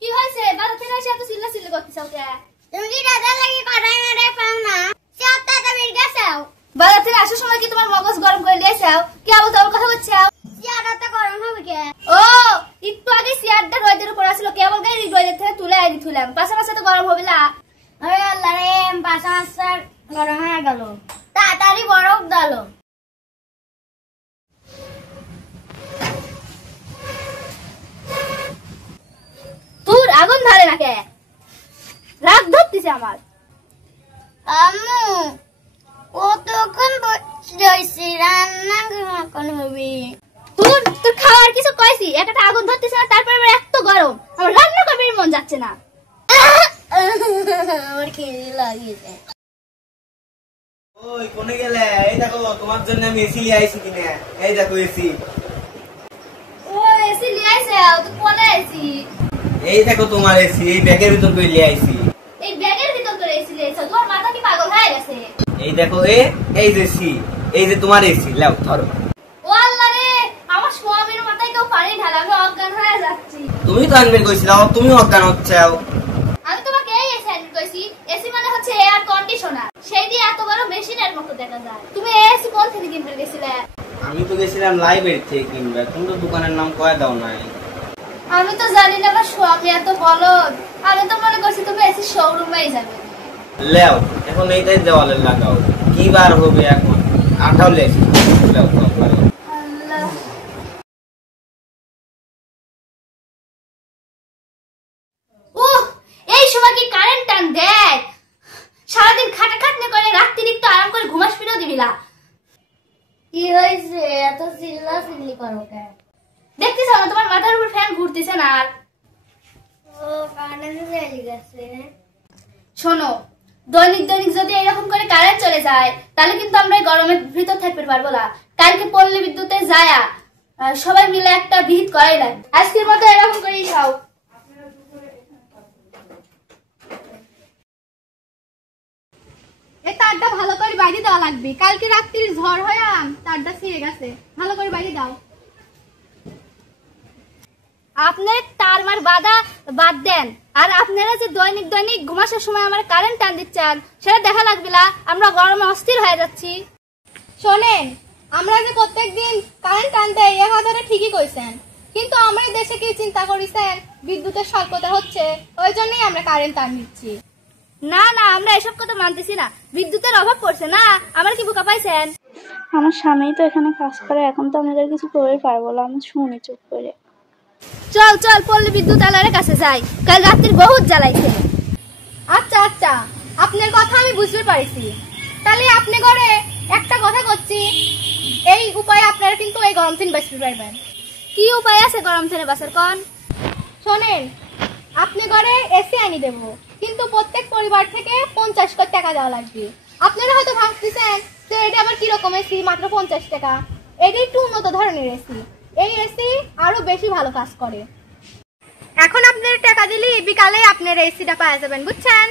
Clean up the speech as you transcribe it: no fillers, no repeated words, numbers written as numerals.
কি হয়েছে? বাড়ি থেকে এসে এত চিল্লাচিল্লি করতেছো কে? বাড়ি থেকে আসার সময় কি তোমার মগজ গরম করে দিয়েছো? কি আবল তাবল কথা বলছো? ও একটু আগে চেয়ারটা রোদের উপর আসলো, কেবল গায়ে রোদের থেকে তুলে দিলাম। পাশা পাশা তো গরম হবে না। আরে আল্লাহ রে, পাশা গরম হয়ে গেল, তাড়াতাড়ি বরফ ডালো। তোর আগুন ধরে না কে? রাগ ধরতেছে আমার। আম্মু ও তখন বসে রান্না কখন হবে? তোর তোর খাওয়ার কিছু কইছি, একটা আগুন ধরতেছে না, তারপরে এত গরম আমার রান্না করবে মন যাচ্ছে না। আমার খিদে লাগিয়েছে। ওই কোনে গেলে? এই দেখো তোমার জন্য আমি এসি নিয়ে আইছি কিনে। এই দেখো এসি। ও এসি নিয়ে আইছে? তো কোনে এসি? এই দেখো তোমার এসি, এই ব্যাগের ভিতর করে নিয়ে আইছি। এই ব্যাগের ভিতর করে এসি নিয়েছো? তোমার মাথা কি পাগল হয়ে গেছে? এই দেখো এই যে এসি, এই যে তোমার এসি, লাও ধরো। ও আল্লাহ রে, আমার স্বামীর মাথায় কেউ পানি ঢালা, আমি অজ্ঞান হয়ে যাচ্ছি। তুমি তো আনবে কইছিলাম, তুমি অজ্ঞান হচ্ছাও। আমি তোমাকে এই এসি আনতে কইছি। এসি মানে হচ্ছে এয়ার কন্ডিশনার, সেই দিয়ে এত বড় মেশিনের মতো দেখা যায়। তুমি এসি কোন থেকে কিনতে গেছিলে? আমি তো গেছিলাম লাইব্রেরি থেকে কিনবে, তুমি তো দোকানের নাম কয়ে দাও নাই। আমি তো জানি না আমার স্বামী এত বলদ। আমি তো মনে করছি তুমি এসি শোরুমেই যাবে। লেও এখন এইটাই দেওয়ালে লাগাও, কি বার হবে এখন? আঠাও লেস, লেও লাগাও। আল্লাহ, ও এই সময় কি কারেন্ট টান দেয়? সারাদিন খাটাখাটনি করে রাত্রি একটু আরাম করে ঘুমাস ফিরেও দিবি না। কি হয়েছে? এত চিল্লাচিল্লি করো কেন? দেখতেছ না তোমার মাথার উপর ফ্যান ঘুরতেছে না? আর ও কারেন্ট চলে গেছে। শোনো, দৈনিক দৈনিক যদি এরকম করে কারেন্ট চলে যায় তাহলে কিন্তু আমরা এই গরমের ভিতর থাকতে পারবো না। কালকে পল্লী বিদ্যুতে যায়া সবাই মিলে একটা বিহিত করাই লাগে। আজকের মতো এরকম করেই খাও। এই তারটা ভালো করে বাইরে দেওয়া লাগবে, কালকে রাত্রির ঝড় হয়ে তারটা ছিঁড়ে গেছে, ভালো করে বাইরে দাও। আপনার তার মার বাধা বাদ দেন, আর আপনারা যে দৈনিক দৈনিক ঘুমানোর সময় আমার কারেন্ট টান দিচ্ছেন সেটা দেখা লাগবে না। আমরা গরমে অস্থির হয়ে যাচ্ছি। শোনেন, আমরা যে প্রত্যেকদিন কারেন্ট টানতে এই কথাটা ঠিকই কইছেন, কিন্তু আমরা দেশে কি চিন্তা করেছেন বিদ্যুতের স্বল্পতা হচ্ছে, ওই জন্যই আমরা কারেন্ট টান দিচ্ছি। না না, আমরা এসব কথা মানতেছি না। বিদ্যুতের অভাব পড়ছে না, আমার কি বোকা পাইছেন? আমার স্বামী তো এখানে কাজ করে, এখন তো আমাদের কিছু করতে পারবো না, আমি শুনি চুপ করে। চল চল পল্লী বিদ্যুৎ আলারের কাছে যাই, কাল রাত্রির বহুত জ্বালাইছে। আচ্ছা আচ্ছা, আপনার কথা আমি বুঝতে পারছি। তাহলে আপনি ঘরে একটা কথা করছি, এই উপায়ে আপনারা কিন্তু এই গরম দিন বাঁচতে পারবেন। কি উপায় আছে গরম থেকে বাঁচার কোন? শোনেন, আপনি ঘরে এসি আনি দেবো, কিন্তু প্রত্যেক পরিবার থেকে 50 করে টাকা দেওয়া লাগবে। আপনারা হয়তো ভাবতেছেন যে এটা আবার কিরকম এসি, মাত্র 50 টাকা। এটা একটু উন্নত ধরনের এসি, এই এসি আরো বেশি ভালো কাজ করে। এখন আপনারা টাকা দিলে বিকালে আপনারা এসিটা পাওয়া যাবেন, বুঝছেন?